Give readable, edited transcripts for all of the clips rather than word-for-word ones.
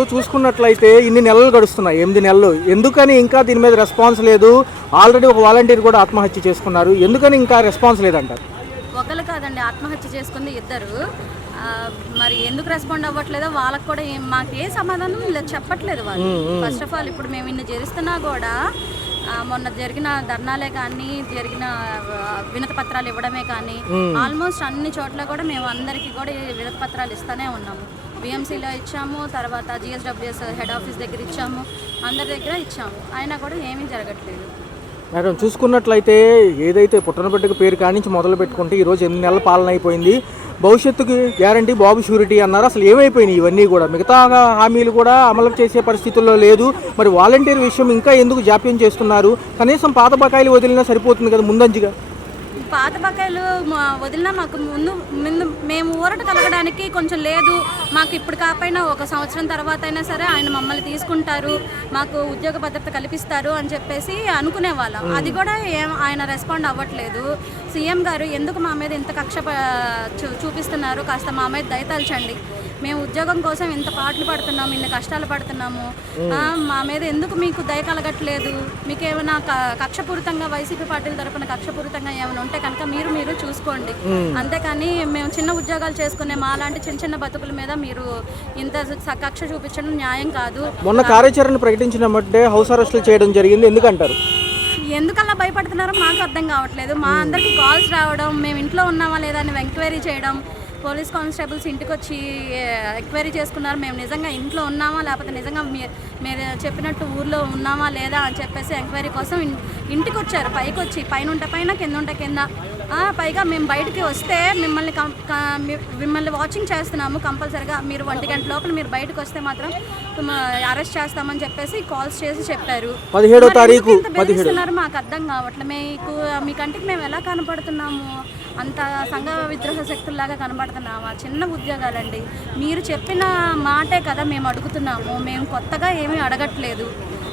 చూసుకున్నట్లయితే ఇన్ని నెలలు గడుస్తున్నాయి, 8 నెలలు. ఎందుకని ఇంకా దీని మీద రెస్పాన్స్ లేదు? ఆల్రెడీ ఒక వాలంటీర్ కూడా ఆత్మహత్య చేసుకున్నారు. ఎందుకని ఇంకా రెస్పాన్స్ లేదంటారు? ఒకళ్ళు కాదండి, ఆత్మహత్య చేసుకుంది ఇద్దరు. మరి ఎందుకు రెస్పాండ్ అవ్వట్లేదో వాళ్ళకి కూడా మాకే సమాధానం చెప్పట్లేదు వాళ్ళు. ఫస్ట్ ఆఫ్ ఆల్ ఇప్పుడు మేము ఇన్ని చేస్తున్నా కూడా మొన్న జరిగిన ధర్నాలే కానీ, జరిగిన వినతి పత్రాలు ఇవ్వడమే కానీ, ఆల్మోస్ట్ అన్ని చోట్ల కూడా మేము అందరికీ కూడా వినతి పత్రాలు ఇస్తూనే ఉన్నాము. బిఎంసీలో ఇచ్చాము, తర్వాత జిఎస్డబ్ల్యూఎస్ హెడ్ ఆఫీస్ దగ్గర ఇచ్చాము, అందరి దగ్గర ఇచ్చాము, అయినా కూడా ఏమీ జరగట్లేదు. మేడం, చూసుకున్నట్లయితే ఏదైతే పుట్టనబిడ్డకు పేరు కానించి మొదలు పెట్టుకుంటే ఈరోజు 8 నెలల పాలన అయిపోయింది. భవిష్యత్తుకి గ్యారంటీ, బాబు షూరిటీ అన్నారు. అసలు ఏమైపోయినాయి ఇవన్నీ కూడా? మిగతా హామీలు కూడా అమలు చేసే పరిస్థితుల్లో లేదు. మరి వాలంటీర్ విషయం ఇంకా ఎందుకు జాప్యం చేస్తున్నారు? కనీసం పాత బకాయిలు వదిలినా సరిపోతుంది కదా ముందంజగా. పాత బకాయిలు వదిలినా మాకు ముందు మేము ఊరట కలగడానికి కొంచెం లేదు. మాకు ఇప్పుడు కాకపోయినా ఒక సంవత్సరం తర్వాత అయినా సరే ఆయన మమ్మల్ని తీసుకుంటారు, మాకు ఉద్యోగ భద్రత కల్పిస్తారు అని చెప్పేసి అనుకునేవాళ్ళం. అది కూడా ఆయన రెస్పాండ్ అవ్వట్లేదు. సీఎం గారు ఎందుకు మా మీద ఇంత కక్ష చూపిస్తున్నారు? కాస్త మా మీద దయతల్చండి. మేము ఉద్యోగం కోసం ఇంత పాటలు పడుతున్నాము, ఇన్ని కష్టాలు పడుతున్నాము, మా మీద ఎందుకు మీకు దయ కలగట్లేదు? మీకు ఏమైనా కక్షపూరితంగా వైసీపీ పార్టీల తరపున కక్షపూరితంగా ఏమైనా ఉంటే కనుక మీరు చూసుకోండి. అంతేకాని మేము చిన్న ఉద్యోగాలు చేసుకునే మా లాంటి చిన్న చిన్న బతుకుల మీద మీరు ఇంత కక్ష చూపించడం న్యాయం కాదు. మొన్న కార్యాచరణ ప్రకటించిన మట్టే హౌస్ అరెస్టులు చేయడం జరిగింది, ఎందుకంటారు? ఎందుకలా భయపడుతున్నారో మాకు అర్థం కావట్లేదు. మా అందరికి కాల్స్ రావడం, మేము ఇంట్లో ఉన్నామా లేదా అని ఎంక్వైరీ చేయడం, పోలీస్ కానిస్టేబుల్స్ ఇంటికి వచ్చి ఎంక్వైరీ చేసుకున్నారు, మేము నిజంగా ఇంట్లో ఉన్నామా లేకపోతే నిజంగా మీరు చెప్పినట్టు ఊర్లో ఉన్నామా లేదా అని చెప్పేసి ఎంక్వైరీ కోసం ఇంటికి వచ్చారు. పైకి వచ్చి పైన ఉంటే పైన, కింద ఉంటే కింద. పైగా మేము బయటికి వస్తే మిమ్మల్ని వాచింగ్ చేస్తున్నాము, కంపల్సరిగా మీరు 1 గంట లోపల మీరు బయటకు వస్తే మాత్రం అరెస్ట్ చేస్తామని చెప్పేసి కాల్స్ చేసి చెప్పారు. 17వ తారీఖు మాకు అర్థం కావట్లేదు. మీ కంటికి మేము ఎలా కనపడుతున్నాము? అంత సంఘ విద్రోహ శక్తుల్లాగా కనబడుతున్నామా? చిన్న ఉద్యోగాలండి. మీరు చెప్పిన మాటే కదా మేము అడుగుతున్నాము, మేము కొత్తగా ఏమీ అడగట్లేదు.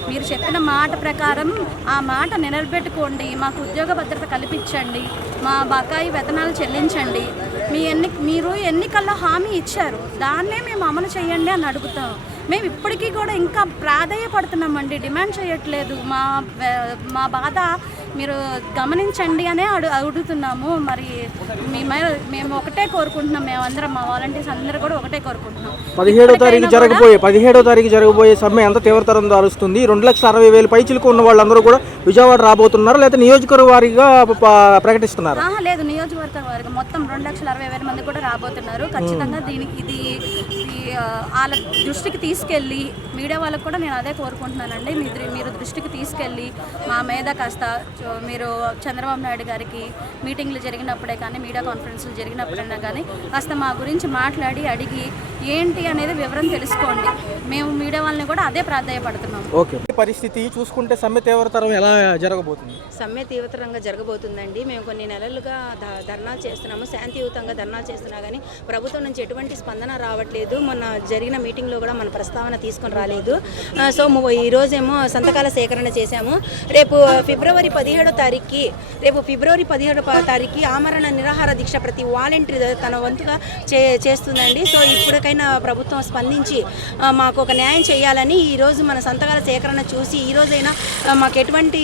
మీరు చెప్పిన మాట ప్రకారం ఆ మాట నిలబెట్టుకోండి, మాకు ఉద్యోగ భద్రత కల్పించండి, మా బకాయి వేతనాలు చెల్లించండి. మీరు ఎన్నికల్లో హామీ ఇచ్చారు, దాన్నే మేము అమలు చేయండి అని అడుగుతాం. మేము ఇప్పటికీ కూడా ఇంకా ప్రాధేయపడుతున్నామండి, డిమాండ్ చేయట్లేదు. మా బాధ మీరు గమనించండి అనే అడుగుతున్నాము. మరి మేము ఒకటే కోరుకుంటున్నాం, మేమందరం మా వాలంటీర్స్ అందరూ కూడా ఒకటే కోరుకుంటున్నాం. 17వ తారీఖు జరగబోయే సమ్మె ఎంత తీవ్రతరం దారుస్తుంది? 2,60,000 పైచిలకు ఉన్న వాళ్ళందరూ కూడా విజయవాడ రాబోతున్నారు, లేదా నియోజకవర్గ వారీగా ప్రకటిస్తున్నారు? లేదు, నియోజకవర్గ వారిగా మొత్తం 2,60,000 మంది కూడా రాబోతున్నారు. ఖచ్చితంగా ఇది వాళ్ళ దృష్టికి తీసుకెళ్ళి, మీడియా వాళ్ళకు కూడా నేను అదే కోరుకుంటున్నానండి, మీరు దృష్టికి తీసుకెళ్ళి మా మీద కాస్త మీరు చంద్రబాబు నాయుడు గారికి మీటింగ్లు జరిగినప్పుడే కానీ, మీడియా కాన్ఫరెన్స్లు జరిగినప్పుడైనా కానీ కాస్త మా గురించి మాట్లాడి అడిగి ఏంటి అనేది వివరం తెలుసుకోండి. మేము మీడియా వాళ్ళని కూడా అదే ప్రాధాన్యపడుతున్నాం. ఓకే, పరిస్థితి చూసుకుంటే సమ్మె తీవ్రతరం ఎలా జరగబోతుంది? సమ్మె తీవ్రతరంగా జరగబోతుందండి. మేము కొన్ని నెలలుగా ధర్నాలు చేస్తున్నాము, శాంతియుతంగా ధర్నాలు చేస్తున్నా కానీ ప్రభుత్వం నుంచి ఎటువంటి స్పందన రావట్లేదు. మొన్న జరిగిన మీటింగ్లో కూడా మన ప్రస్తావన తీసుకొని రాలేదు. సో ఈరోజేమో సంతకాల సేకరణ చేశాము. రేపు ఫిబ్రవరి 17వ తారీఖు ఆమరణ నిరాహార దీక్ష ప్రతి వాలంటీర్ తన వంతుగా చేస్తుందండి. సో ఇప్పటికైనా ప్రభుత్వం స్పందించి మాకు ఒక న్యాయం చేయాలని ఈరోజు మన సంతకాల సేకరణ చూసి ఈరోజైనా మాకు ఎటువంటి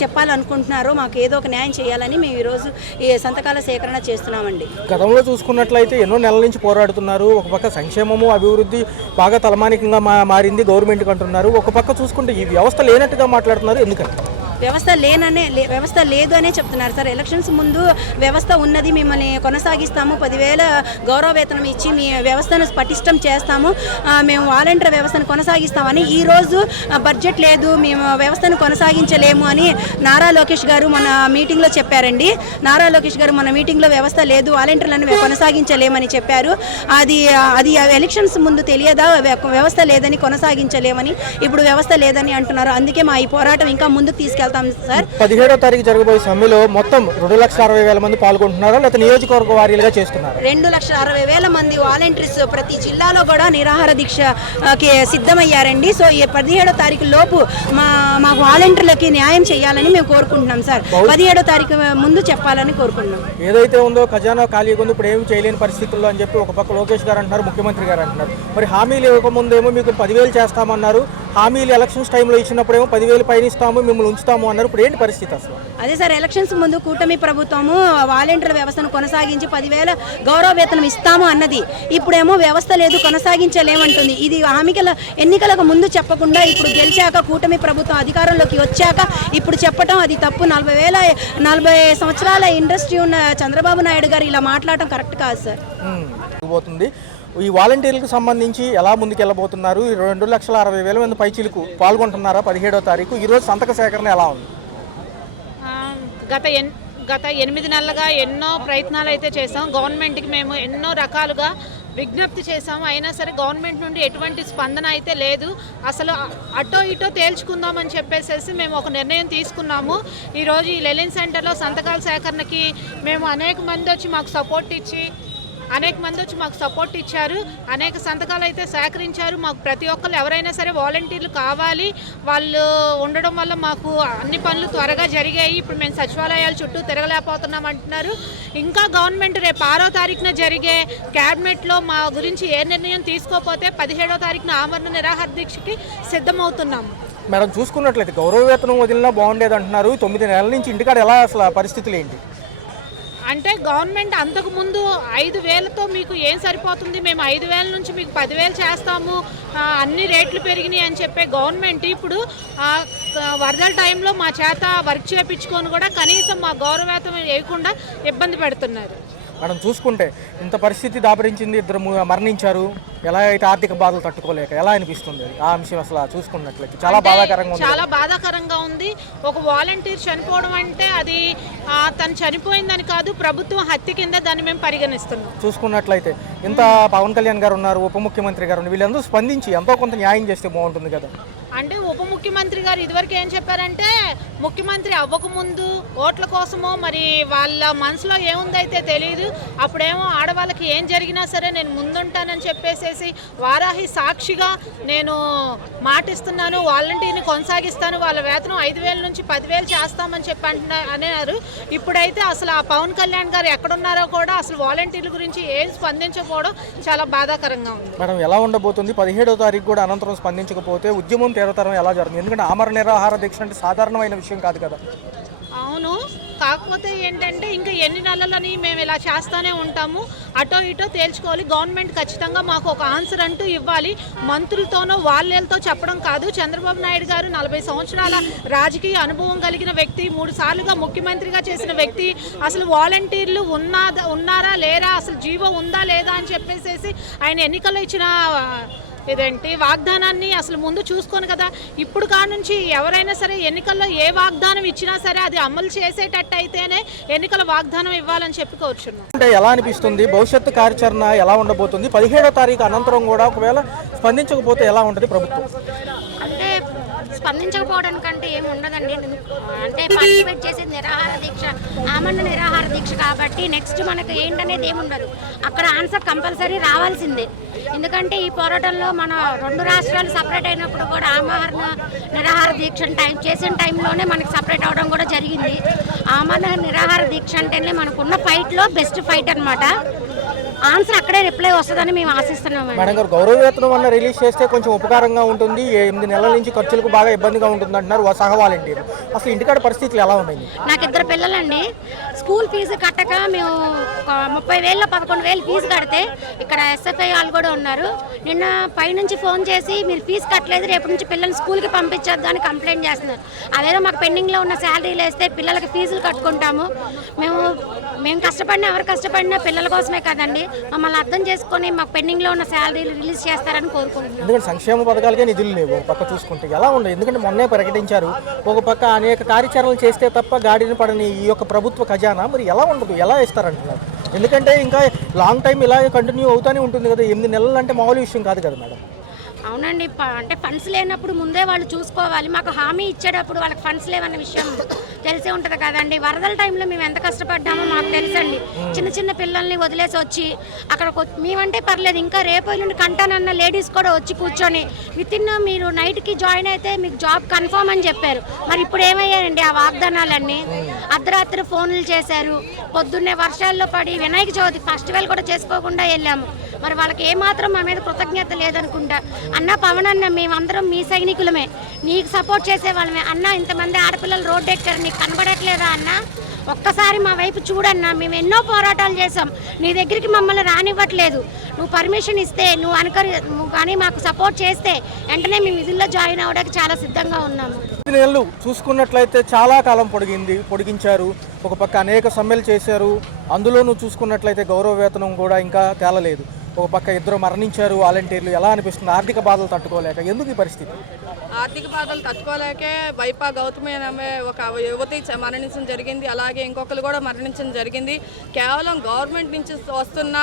చెప్పాలనుకుంటున్నారో మాకు ఏదో ఒక న్యాయం చేయాలని మేము ఈరోజు ఈ సంతకాల సేకరణ చేస్తున్నామండి. గతంలో చూసుకున్నట్లయితే ఎన్నో నెలల నుంచి పోరాడుతున్నారు. ఒక పక్క సంక్షేమము, అభివృద్ధి బాగా తలమానికంగా మారింది గవర్నమెంట్కి అంటున్నారు. ఒక పక్క చూసుకుంటే ఈ వ్యవస్థ లేనట్టుగా మాట్లాడుతున్నారు. ఎందుకంటే వ్యవస్థ లేదు అనే చెప్తున్నారు సార్. ఎలక్షన్స్ ముందు వ్యవస్థ ఉన్నది, మిమ్మల్ని కొనసాగిస్తాము, 10,000 గౌరవ వేతనం ఇచ్చి మీ వ్యవస్థను పటిష్టం చేస్తాము, మేము వాలంటీర్ వ్యవస్థను కొనసాగిస్తామని, ఈరోజు బడ్జెట్ లేదు, మేము వ్యవస్థను కొనసాగించలేము అని నారా లోకేష్ గారు మన మీటింగ్లో చెప్పారండి. నారా లోకేష్ గారు మన మీటింగ్లో వ్యవస్థ లేదు, వాలంటీర్లను కొనసాగించలేమని చెప్పారు. అది ఎలక్షన్స్ ముందు తెలియదా వ్యవస్థ లేదని కొనసాగించలేమని? ఇప్పుడు వ్యవస్థ లేదని అంటున్నారు. అందుకే మా ఈ పోరాటం ఇంకా ముందుకు తీసుకెళ్తాం. తీసుకెళ్తాం సార్. 17వ తారీఖు జరగబోయే సమ్మెలో మొత్తం 2,60,000 మంది పాల్గొంటున్నారా, లేకపోతే నియోజకవర్గ వారీలుగా చేస్తున్నారు? 2,60,000 మంది వాలంటీర్స్ ప్రతి జిల్లాలో కూడా నిరాహార దీక్షకి సిద్ధమయ్యారండి. సో ఈ 17వ తారీఖు లోపు మా వాలంటీర్లకి న్యాయం చేయాలని మేము కోరుకుంటున్నాం సార్. 17వ తారీఖు ముందు చెప్పాలని కోరుకుంటున్నాం. ఏదైతే ఉందో ఖజానా ఖాళీగా ఉంది, ఇప్పుడు ఏమి చేయలేని పరిస్థితుల్లో అని చెప్పి ఒక పక్క లోకేష్ గారు అంటున్నారు, ముఖ్యమంత్రి గారు అంటున్నారు. మరి హామీలు ఇవ్వకముందేమో మీకు 10,000 చేస్తామన్నారు, హామీలు ఎలక్షన్స్ టైంలో ఇచ్చినప్పుడేమో 10,000 పైన ఇస్తాము, మిమ్మల్ని ఉంచుతాము అన్నారు. ఇప్పుడు ఏంటి పరిస్థితి అసలు? అదే సార్, ఎలక్షన్స్ ముందు కూటమి ప్రభుత్వము వాలంటీర్ వ్యవస్థను కొనసాగించి 10,000 గౌరవ వేతనం ఇస్తాము అన్నది. ఇప్పుడేమో వ్యవస్థ లేదు, కొనసాగించలేమంటుంది. ఇది ఎన్నికలకు ముందు చెప్పకుండా ఇప్పుడు గెలిచాక కూటమి ప్రభుత్వం అధికారంలోకి వచ్చాక ఇప్పుడు చెప్పడం అది తప్పు. 40 సంవత్సరాల ఇండస్ట్రీ ఉన్న చంద్రబాబు నాయుడు గారు ఇలా మాట్లాడటం కరెక్ట్ కాదు సార్. పోతుంది ఈ వాలంటీర్లకు సంబంధించి ఎలా ముందుకెళ్ళబోతున్నారు? 2,60,000 మంది పైచీలకు పాల్గొంటున్నారా 17వ తారీఖు? ఈరోజు సంతక సేకరణ ఎలా ఉంది? గత 8 నెలలుగా ఎన్నో ప్రయత్నాలు అయితే చేసాం. గవర్నమెంట్కి మేము ఎన్నో రకాలుగా విజ్ఞప్తి చేసాము. అయినా సరే గవర్నమెంట్ నుండి ఎటువంటి స్పందన అయితే లేదు. అసలు అటో ఇటో తేల్చుకుందామని చెప్పేసి మేము ఒక నిర్ణయం తీసుకున్నాము. ఈరోజు ఈ లెలిన్ సెంటర్లో సంతకాల సేకరణకి మేము అనేక మంది వచ్చి మాకు సపోర్ట్ ఇచ్చారు. అనేక సంతకాలు అయితే సేకరించారు. మాకు ప్రతి ఒక్కరు ఎవరైనా సరే వాలంటీర్లు కావాలి, వాళ్ళు ఉండడం వల్ల మాకు అన్ని పనులు త్వరగా జరిగాయి. ఇప్పుడు మేము సచివాలయాల చుట్టూ తిరగలేకపోతున్నాం అంటున్నారు. ఇంకా గవర్నమెంట్ రేపు 6వ తారీఖున జరిగే క్యాబినెట్లో మా గురించి ఏ నిర్ణయం తీసుకోకపోతే 17వ తారీఖున ఆమరణ నిరాహార దీక్షకి సిద్ధమవుతున్నాము. మేడం, చూసుకున్నట్లయితే గౌరవ వేతనం వదిలినా బాగుండేది అంటున్నారు. 9 నెలల నుంచి ఇంటికాడ ఎలా అసలు పరిస్థితులు ఏంటి? అంటే గవర్నమెంట్ అంతకుముందు 5,000తో మీకు ఏం సరిపోతుంది, మేము 5,000 నుంచి మీకు 10,000 చేస్తాము, అన్ని రేట్లు పెరిగినాయి అని చెప్పే గవర్నమెంట్ ఇప్పుడు వరదల టైంలో మా చేత వర్క్ చేయించుకొని కూడా కనీసం మా గౌరవవేతనం వేయకుండా ఇబ్బంది పెడుతున్నారు. మనం చూసుకుంటే ఇంత పరిస్థితి దాపరించింది, 2 మరణించారు. ఎలా అయితే ఆర్థిక బాధలు తట్టుకోలేక ఎలా అనిపిస్తుంది ఆ అంశం అసలు చూసుకున్నట్లయితే? చాలా బాధాకరంగా ఉంది. ఒక వాలంటీర్ చనిపోవడం అంటే అది తను చనిపోయిందని కాదు, ప్రభుత్వం హత్య కింద దాన్ని మేము పరిగణిస్తున్నాం. చూసుకున్నట్లయితే ఇంత పవన్ కళ్యాణ్ గారు ఉన్నారు, ఉప ముఖ్యమంత్రి గారు ఉన్నారు, వీళ్ళందరూ స్పందించి ఎంతో కొంత న్యాయం చేస్తే బాగుంటుంది కదా. అంటే ఉప ముఖ్యమంత్రి గారు ఇదివరకు ఏం చెప్పారంటే, ముఖ్యమంత్రి అవ్వకముందు ఓట్ల కోసమో మరి వాళ్ళ మనసులో ఏముందైతే తెలియదు, అప్పుడేమో ఆడవాళ్ళకి ఏం జరిగినా సరే నేను ముందుంటానని చెప్పేసేసి వారాహి సాక్షిగా నేను మాటిస్తున్నాను, వాలంటీర్ని కొనసాగిస్తాను, వాళ్ళ వేతనం 5,000 నుంచి 10,000 చేస్తామని చెప్పి అన్నారు. ఇప్పుడైతే అసలు ఆ పవన్ కళ్యాణ్ గారు ఎక్కడున్నారో కూడా అసలు వాలంటీర్ల గురించి ఏం స్పందించకపోవడం చాలా బాధాకరంగా ఉంది. మేడం, ఎలా ఉండబోతుంది 17వ తారీఖు కూడా అనంతరం స్పందించకపోతే ఉద్యమం తీవ్రతరం ఎలా జరుగుతుంది? ఎందుకంటే ఆమరణ నిరాహార దీక్ష అంటే సాధారణమైన విషయం కాదు కదా. అవును, కాకపోతే ఏంటంటే ఇంకా ఎన్ని నెలలని మేము ఇలా చేస్తూనే ఉంటాము. అటో ఇటో తేల్చుకోవాలి. గవర్నమెంట్ ఖచ్చితంగా మాకు ఒక ఆన్సర్ అంటూ ఇవ్వాలి. మంత్రులతోనో వాళ్ళతో చెప్పడం కాదు. చంద్రబాబు నాయుడు గారు 40 సంవత్సరాల రాజకీయ అనుభవం కలిగిన వ్యక్తి, 3 సార్లుగా ముఖ్యమంత్రిగా చేసిన వ్యక్తి. అసలు వాలంటీర్లు ఉన్నారా లేరా, అసలు జీవో ఉందా లేదా అని చెప్పేసి ఆయన ఎన్నికల్లో ఇచ్చిన వాగ్దానాన్ని అసలు ముందు చూసుకోను కదా. ఇప్పుడు కానుంచి ఎవరైనా సరే ఎన్నికల్లో ఏ వాగ్దానం ఇచ్చినా సరే అది అమలు చేసేటట్టు అయితేనే ఎన్నికల వాగ్దానం ఇవ్వాలని చెప్పి కోరుచున్నాం. అంటే ఎలా అనిపిస్తుంది భవిష్యత్తు కార్యాచరణ ఎలా ఉండబోతుంది? 17వ తారీఖు అనంతరం కూడా ఒకవేళ స్పందించకపోతే ఎలా ఉంటుంది ప్రభుత్వం? అంటే స్పందించకపోవడానికంటే ఏమి ఉండదండి. అంటే పార్టిసిపేట్ చేసేది నిరాహార దీక్ష, ఆమరణ నిరాహార దీక్ష కాబట్టి నెక్స్ట్ మనకు ఏంటనేది ఏముండదు. అక్కడ ఆన్సర్ కంపల్సరీ రావాల్సిందే. ఎందుకంటే ఈ పోరాటంలో మన 2 రాష్ట్రాలు సపరేట్ అయినప్పుడు కూడా ఆమరణ నిరాహార దీక్ష చేసిన టైంలోనే మనకి సపరేట్ అవడం కూడా జరిగింది. ఆమరణ నిరాహార దీక్ష అంటేనే మనకున్న ఫైట్లో బెస్ట్ ఫైట్ అనమాట. ఆన్సర్ అక్కడే రిప్లై వస్తుందని మేము ఆశిస్తున్నాం. మేడం గారు, గౌరవ వేతనం అన్న రిలీజ్ చేస్తే కొంచెం ఉపకారంగా ఉంటుంది. 8 నెలల నుంచి ఖర్చులకు బాగా ఇబ్బందిగా ఉంటుంది అంటున్నారు సహ వాలంటీర్. అసలు ఇంటికాడ పరిస్థితులు ఎలా ఉన్నాయి? నాకు 2 పిల్లలండి. స్కూల్ ఫీజు కట్టక మేము 30,000 11,000 ఫీజు కడితే ఇక్కడ ఎస్ఎఫ్ఐ వాళ్ళు కూడా ఉన్నారు. నిన్న పైనుంచి ఫోన్ చేసి మీరు ఫీజు కట్టలేదు, రేపు నుంచి పిల్లల్ని స్కూల్కి పంపించొద్దు అని కంప్లైంట్ చేస్తున్నారు. అదేదో మాకు పెండింగ్లో ఉన్న శాలరీలు వేస్తే పిల్లలకి ఫీజులు కట్టుకుంటాము. మేము కష్టపడినా ఎవరు కష్టపడినా పిల్లల కోసమే కదండి. మమ్మల్ని అర్థం చేసుకొని మాకు పెండింగ్లో ఉన్న శాలరీలు రిలీజ్ చేస్తారని కోరుకుంటున్నాం. ఎందుకంటే సంక్షేమ పథకాలకే నిధులు లేవు. ఒక పక్క చూసుకుంటే ఎలా ఉండదు? ఎందుకంటే మొన్నే ప్రకటించారు, ఒక పక్క అనేక కార్యాచరణలు చేస్తే తప్ప గాడిని పడని ఈ యొక్క ప్రభుత్వ ఖజానా మరి ఎలా ఉండదు, ఎలా ఇస్తారంటున్నారు? ఎందుకంటే ఇంకా లాంగ్ టైం ఇలా కంటిన్యూ అవుతూనే ఉంటుంది కదా. 8 నెలలు అంటే మామూలు విషయం కాదు కదా మేడం. అవునండి, అంటే ఫండ్స్ లేనప్పుడు ముందే వాళ్ళు చూసుకోవాలి. మాకు హామీ ఇచ్చేటప్పుడు వాళ్ళకి ఫండ్స్ లేవన్న విషయం తెలిసే ఉంటుంది కదండి. వరదల టైంలో మేము ఎంత కష్టపడ్డామో మాకు తెలుసండి. చిన్న చిన్న పిల్లల్ని వదిలేసి వచ్చి అక్కడ మేమంటే పర్లేదు, ఇంకా రేపు ఎల్లుండి కంటానన్న లేడీస్ కూడా వచ్చి కూర్చొని వితిన్ మీరు నైట్కి జాయిన్ అయితే మీకు జాబ్ కన్ఫర్మ్ అని చెప్పారు. మరి ఇప్పుడు ఏమయ్యాయండి ఆ వాగ్దానాలన్నీ? అర్ధరాత్రి ఫోన్లు చేశారు, పొద్దున్నే వర్షాల్లో పడి వినాయక చవితి ఫెస్టివల్ కూడా చేసుకోకుండా వెళ్ళాము. మరి వాళ్ళకి ఏమాత్రం మా మీద కృతజ్ఞత లేదనుకుంటా. అన్న పవన్ అన్న, మేమందరం మీ సైనికులమే, నీకు సపోర్ట్ చేసే వాళ్ళమే అన్న. ఇంతమంది ఆడపిల్లలు రోడ్డు ఎక్కారు, నీకు కనబడట్లేదా అన్న? ఒక్కసారి మా వైపు చూడన్నా, మేము ఎన్నో పోరాటాలు చేసాం, నీ దగ్గరికి మమ్మల్ని రానివ్వట్లేదు. నువ్వు పర్మిషన్ ఇస్తే, నువ్వు కానీ మాకు సపోర్ట్ చేస్తే వెంటనే మేము విధుల్లో జాయిన్ అవ్వడానికి చాలా సిద్ధంగా ఉన్నాము. నెలలు చూసుకున్నట్లయితే చాలా కాలం పొడిగించారు. ఒక పక్క అనేక సమ్మెలు చేశారు. అందులోనూ చూసుకున్నట్లయితే గౌరవ వేతనం కూడా ఇంకా తేలలేదు. ఒక పక్క ఇద్దరు మరణించారు వాలంటీర్లు. ఎలా అనిపిస్తుంది? ఆర్థిక బాధలు తట్టుకోలేక. ఎందుకు ఈ పరిస్థితి? ఆర్థిక బాధలు తట్టుకోలేకే గౌతమి అనే ఒక యువతి మరణించడం జరిగింది. అలాగే ఇంకొకరు కూడా మరణించడం జరిగింది. కేవలం గవర్నమెంట్ నుంచి వస్తున్న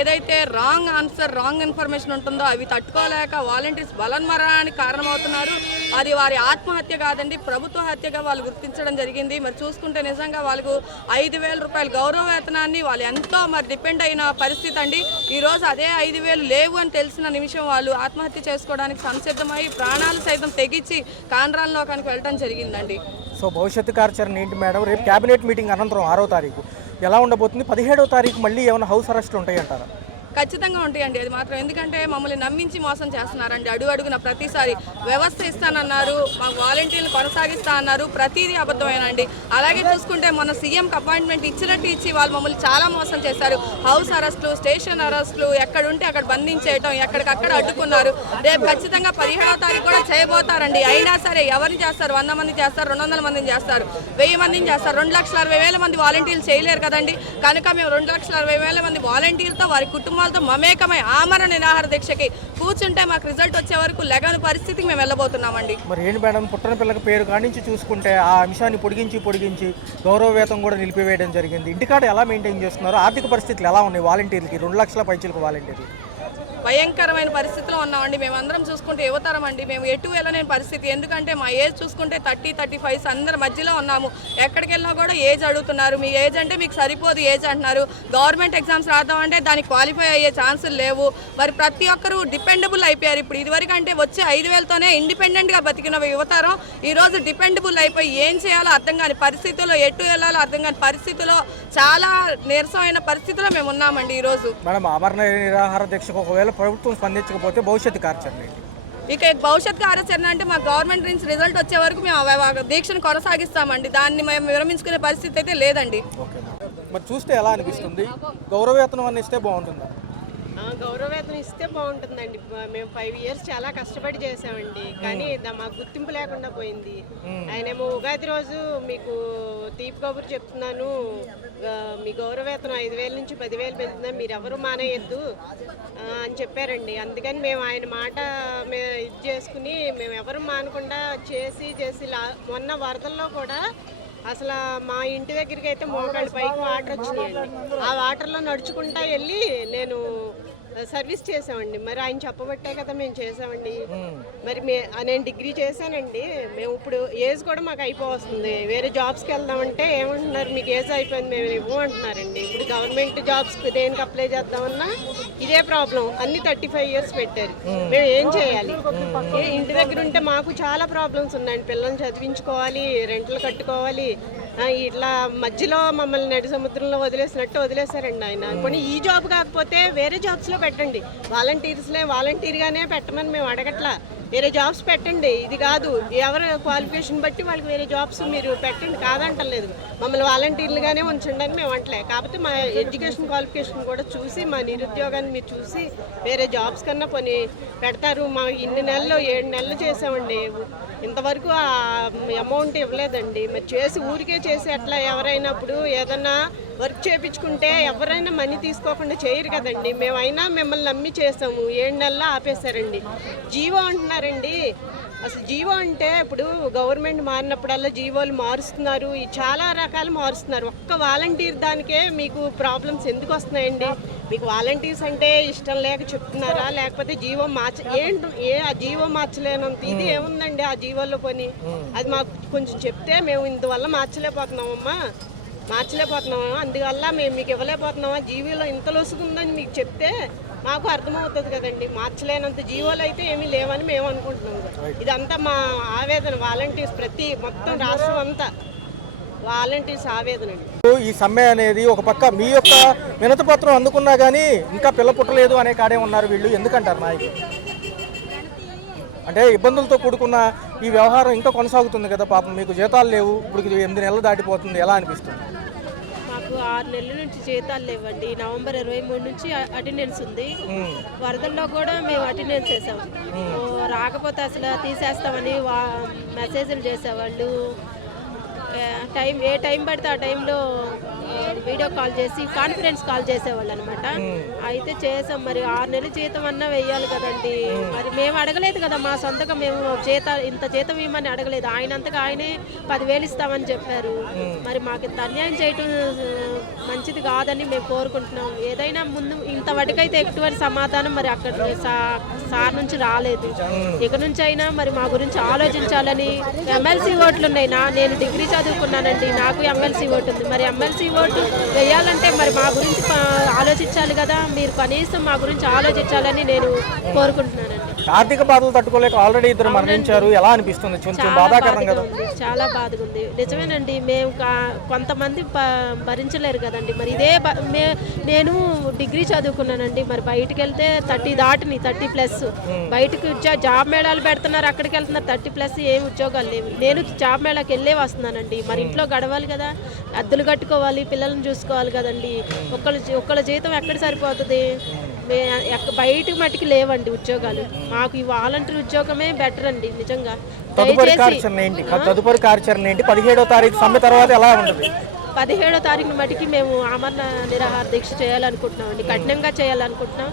ఏదైతే రాంగ్ ఆన్సర్, రాంగ్ ఇన్ఫర్మేషన్ ఉంటుందో అవి తట్టుకోలేక వాలంటీర్స్ బలన్మరణానికి కారణమవుతున్నారు. అది వారి ఆత్మహత్య కాదండి, ప్రభుత్వ హత్యగా వాళ్ళు గుర్తించడం జరిగింది. మరి చూసుకుంటే నిజంగా వాళ్ళకు 5,000 రూపాయల గౌరవ వేతనాన్ని వాళ్ళు ఎంతో డిపెండ్ అయిన పరిస్థితి అండి. ఈరోజు అదే 5,000 లేవు అని తెలిసిన నిమిషం వాళ్ళు ఆత్మహత్య చేసుకోవడానికి సంసిద్ధమై ప్రాణాలు సైతం తెగించి కాండ్రాల లోకానికి వెళ్ళడం జరిగిందండి. సో భవిష్యత్తు కార్యాచరణ ఏంటి మేడం? రేపు క్యాబినెట్ మీటింగ్ అనంతరం 6వ తారీఖు ఎలా ఉండబోతుంది? 17వ తారీఖు మళ్ళీ ఏమైనా హౌస్ అరెస్టులు ఉంటాయంటారా? ఖచ్చితంగా ఉంటాయండి. అది మాత్రం ఎందుకంటే మమ్మల్ని నమ్మించి మోసం చేస్తున్నారండి. అడుగున ప్రతిసారి వ్యవస్థ ఇస్తానన్నారు, మాకు వాలంటీర్లు కొనసాగిస్తా అన్నారు, ప్రతిదీ అబద్ధమేనండి. అలాగే చూసుకుంటే మొన్న సీఎంకి అపాయింట్మెంట్ ఇచ్చినట్టు ఇచ్చి వాళ్ళు మమ్మల్ని చాలా మోసం చేశారు. హౌస్ అరెస్టులు, స్టేషన్ అరెస్టులు, ఎక్కడుంటే అక్కడ బంధించేయటం, ఎక్కడికక్కడ అడ్డుకున్నారు. రేపు ఖచ్చితంగా 17వ తారీఖు కూడా చేయబోతారండి. అయినా సరే ఎవరిని చేస్తారు? 100 మంది చేస్తారు, 200 మందిని చేస్తారు, 1000 మందిని చేస్తారు. 2,60,000 మంది వాలంటీర్లు చేయలేరు కదండి. కనుక మేము 2,60,000 మంది వాలంటీర్లతో వారి కుటుంబాలతో మమేకమై ఆమరణ నిరాహార దీక్షకి కూర్చుంటే మాకు రిజల్ట్ వచ్చే వరకు లెగని పరిస్థితికి మేము వెళ్ళబోతున్నామండి. మరి ఏంటి మేడం, పుట్టిన పిల్లకి పేరు కానించి చూసుకుంటే ఆ అంశాన్ని పొడిగించి గౌరవ వేతం కూడా నిలిపివేయడం జరిగింది. ఇంటికాడ ఎలా మెయింటైన్ చేస్తున్నారు? ఆర్థిక పరిస్థితులు ఎలా ఉన్నాయి వాలంటీర్లకి? 2 లక్షల పైచీలకు వాలంటీర్లు భయంకరమైన పరిస్థితిలో ఉన్నామండి. మేమందరం చూసుకుంటే యువతరం అండి, మేము ఎటు వెళ్ళలేని పరిస్థితి. ఎందుకంటే మా ఏజ్ చూసుకుంటే 30-35 అందరి మధ్యలో ఉన్నాము. ఎక్కడికి వెళ్ళినా కూడా ఏజ్ అడుగుతున్నారు. మీ ఏజ్ అంటే మీకు సరిపోదు ఏజ్ అంటున్నారు. గవర్నమెంట్ ఎగ్జామ్స్ రాద్దామంటే దానికి క్వాలిఫై అయ్యే ఛాన్సులు లేవు. మరి ప్రతి ఒక్కరూ డిపెండబుల్ అయిపోయారు. ఇప్పుడు ఇదివరకు అంటే వచ్చే 5,000తోనే ఇండిపెండెంట్గా బతికిన యువతరం ఈరోజు డిపెండబుల్ అయిపోయి ఏం చేయాలో అర్థం కాని పరిస్థితుల్లో, ఎటు వెళ్ళాలో అర్థం కాని పరిస్థితుల్లో, చాలా నీరసమైన పరిస్థితిలో మేము ఉన్నామండి ఈరోజు. మేడం, ఆమరణ నిరాహార దీక్షకు ఒకవేళ ప్రభుత్వం స్పందించకపోతే భవిష్యత్తు కార్యాచరణ ఏంటి? ఇక భవిష్యత్ కార్యాచరణ అంటే మా గవర్నమెంట్ నుంచి రిజల్ట్ వచ్చే వరకు మేము దీక్షను కొనసాగిస్తామండి. దాన్ని మేము విరమించుకునే పరిస్థితి అయితే లేదండి. ఓకే, మరి చూస్తే ఎలా అనిపిస్తుంది? గౌరవ వేతనం అని ఇస్తే బాగుంటుందా? గౌరవవేతనం ఇస్తే బాగుంటుందండి. మేము 5 ఇయర్స్ చాలా కష్టపడి చేసామండి, కానీ మాకు గుర్తింపు లేకుండా పోయింది. ఆయనేమో ఉగాది రోజు మీకు తీపి కబురు చెప్తున్నాను, మీ గౌరవవేతనం 5,000 నుంచి 10,000 పెంచుతున్నాం, మీరు ఎవరు మానేయద్దు అని చెప్పారండి. అందుకని మేము ఆయన మాట ఇది చేసుకుని మేము ఎవరు మానకుండా చేసి మొన్న వరదల్లో కూడా అసలు మా ఇంటి దగ్గరికి అయితే మోకాళ్ళ పైకి వాటర్ వచ్చినాయండి. ఆ వాటర్లో నడుచుకుంటా వెళ్ళి నేను సర్వీస్ చేసామండి. మరి ఆయన చెప్పబట్టే కదా మేము చేసామండి. మరి నేను డిగ్రీ చేశానండి. మేము ఇప్పుడు ఏజ్ కూడా మాకు అయిపోతుంది. వేరే జాబ్స్కి వెళ్దామంటే ఏమంటున్నారు, మీకు ఏజ్ అయిపోయింది మేము ఇవ్వమంటున్నారండి. ఇప్పుడు గవర్నమెంట్ జాబ్స్కి దేనికి అప్లై చేద్దామన్నా ఇదే ప్రాబ్లం. అన్ని 35 ఇయర్స్ పెట్టారు. మేము ఏం చేయాలి? ఇంటి దగ్గర ఉంటే మాకు చాలా ప్రాబ్లమ్స్ ఉన్నాయండి. పిల్లల్ని చదివించుకోవాలి, రెంట్లు కట్టుకోవాలి. ఇట్లా మధ్యలో మమ్మల్ని నడి సముద్రంలో వదిలేసినట్టు వదిలేశారండి ఆయన. కొన్ని ఈ జాబ్ కాకపోతే వేరే జాబ్స్లో పెట్టండి, వాలంటీర్గానే పెట్టమని మేము అడగట్లా. వేరే జాబ్స్ పెట్టండి, ఇది కాదు ఎవరి క్వాలిఫికేషన్ బట్టి వాళ్ళకి వేరే జాబ్స్ మీరు పెట్టండి, కాదంటలేదు. మమ్మల్ని వాలంటీర్లుగానే ఉంచండి అని మేము అంటలే. కాకపోతే మా ఎడ్యుకేషన్ క్వాలిఫికేషన్ కూడా చూసి, మా నిరుద్యోగాన్ని మీరు చూసి వేరే జాబ్స్ కన్నా కొన్ని పెడతారు. మా ఇన్ని నెలలు 7 నెలలు చేసామండి, ఇంతవరకు ఆ అమౌంట్ ఇవ్వలేదండి. మరి చేసి ఊరికే చేసి అట్లా ఎవరైనా ఇప్పుడు ఏదన్నా వర్క్ చేయించుకుంటే ఎవరైనా మనీ తీసుకోకుండా చేయరు కదండి. మేమైనా మిమ్మల్ని నమ్మి చేసాము, 7 నెలలు ఆపేశారండి. జీవో అంటున్నారండి. అసలు జీవో అంటే ఇప్పుడు గవర్నమెంట్ మారినప్పుడల్లా జీవోలు మారుస్తున్నారు, చాలా రకాలు మారుస్తున్నారు. ఒక్క వాలంటీర్ దానికే మీకు ప్రాబ్లమ్స్ ఎందుకు వస్తున్నాయండి? మీకు వాలంటీర్స్ అంటే ఇష్టం లేక చెప్తున్నారా, లేకపోతే జీవో ఆ జీవో మార్చలేనంత ఇది ఏముందండి ఆ జీవోలో పని? అది మాకు కొంచెం చెప్తే మేము ఇందువల్ల మార్చలేకపోతున్నామమ్మా, అందువల్ల మేము మీకు ఇవ్వలేకపోతున్నామా, జీవోలో ఇంత లొసుగుందని మీకు చెప్తే మాకు అర్థమవుతుంది కదండి. మార్చలేనంత జీవోలు అయితే ఏమీ లేవని మేము అనుకుంటున్నాం. ఇదంతా మా ఆవేదన, వాలంటీర్స్ మొత్తం రాష్ట్రం అంతా వాలంటీర్స్ ఆవేదన అండి. ఈ సమ్మె అనేది ఒక పక్క మీ యొక్క వినతి పత్రం అందుకున్నా కానీ ఇంకా పిల్ల పుట్టలేదు అనే కాడే ఉన్నారు వీళ్ళు, ఎందుకంటారు నాయకులు? అంటే ఇబ్బందులతో కూడుకున్న ఈ వ్యవహారం ఇంకా కొనసాగుతుంది కదా పాపం, మీకు జీతాలు లేవు, ఇప్పుడు 8 నెలలు దాటిపోతుంది, ఎలా అనిపిస్తుంది? మాకు 6 నెలల నుంచి జీతాలు లేవండి. నవంబర్ 23 నుంచి అటెండెన్స్ ఉంది. వరదల్లో కూడా మేము అటెండెన్స్ వేసాము. రాకపోతే అసలు తీసేస్తామని మెసేజ్లు చేసేవాళ్ళు. ఏ టైం పడితే ఆ టైంలో వీడియో కాల్ చేసి కాన్ఫరెన్స్ కాల్ చేసేవాళ్ళు అనమాట. అయితే చేసాం. మరి 6 నెలల జీతం అన్నా వెయ్యాలి కదండి. మరి మేము అడగలేదు కదా, మా సొంతగా మేము ఇంత జీతం ఇవ్వమని అడగలేదు. ఆయనంతగా ఆయనే 10,000 ఇస్తామని చెప్పారు. మరి మాకు ఇంత అన్యాయం చేయటం మంచిది కాదని మేము కోరుకుంటున్నాం. ఏదైనా ముందు ఇంతవరకైతే ఎటువంటి సమాధానం మరి అక్కడ సార్ నుంచి రాలేదు. ఇక నుంచి అయినా మరి మా గురించి ఆలోచించాలని. ఎమ్మెల్సీ ఓట్లు ఉన్నాయి. నేను డిగ్రీ చదువుకున్నానండి, నాకు ఎమ్మెల్సీ ఓటు ఉంది. మరి ఎమ్మెల్సీ ఓటు వేయాలంటే మరి మా గురించి ఆలోచించాలి కదా, మీరు కనీసం మా గురించి ఆలోచించాలని నేను కోరుకుంటున్నానండి. ఆర్థిక బాధలు తట్టుకోలేక ఆల్రెడీ 2 మరణించారు, ఎలా అనిపిస్తుంది? కొంచెం బాధాకరం కదా. చాలా బాధగా ఉంది, నిజమేనండి. మేము కొంతమంది భరించలేరు కదండి. మరి ఇదే నేను డిగ్రీ చదువుకున్నానండి. మరి బయటకు వెళ్తే 30 దాటిని 30+. బయటకు జాబ్ మేళాలు పెడుతున్నారు, అక్కడికి వెళ్తున్నారు 30+. ఏం ఉద్యోగాలు లేవు. నేను జాబ్ మేళాకి వెళ్ళే వస్తున్నానండి. మరి ఇంట్లో గడవాలి కదా, అద్దెలు కట్టుకోవాలి, పిల్లల్ని చూసుకోవాలి కదండి. ఒక్కళ్ళ జీతం ఎక్కడ సరిపోతుంది? బయట మట్టికి లేవండి ఉద్యోగాలు. మాకు ఈ వాలంటీర్ ఉద్యోగమే బెటర్ అండి నిజంగా. తదుపరి కార్యాచరణ ఏంటి? 17వ తారీఖు సమ్మె తర్వాత ఎలా ఉంటుంది? 17వ తారీఖున మటుకి మేము ఆమరణ నిరాహార దీక్ష చేయాలనుకుంటున్నామండి, కఠినంగా చేయాలనుకుంటున్నాం.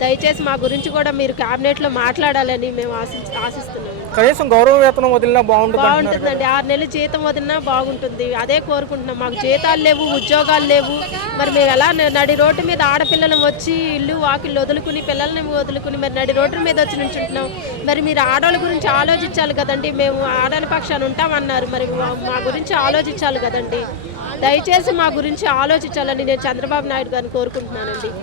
దయచేసి మా గురించి కూడా మీరు క్యాబినెట్లో మాట్లాడాలని మేము ఆశిస్తున్నాము. కనీసం గౌరవ వేతనం వదిలినా బాగుంటుందండి. 6 నెలల జీతం వదిలినా బాగుంటుంది, అదే కోరుకుంటున్నాం. మాకు జీతాలు లేవు, ఉద్యోగాలు లేవు. మరి మేము ఎలా నడి రోడ్డు మీద ఆడపిల్లలు వచ్చి ఇల్లు వాకిళ్ళు వదులుకుని, పిల్లల్ని వదులుకుని మరి నడి రోడ్డు మీద వచ్చి నుంచుంటున్నాం. మరి మీరు ఆడవాళ్ళ గురించి ఆలోచించాలి కదండి. మేము ఆడవాళ్ళ పక్షాన ఉంటామన్నారు, మరి మా గురించి ఆలోచించాలి కదండి. దయచేసి మా గురించి ఆలోచించాలని నేను చంద్రబాబు నాయుడు గారిని కోరుకుంటున్నానండి.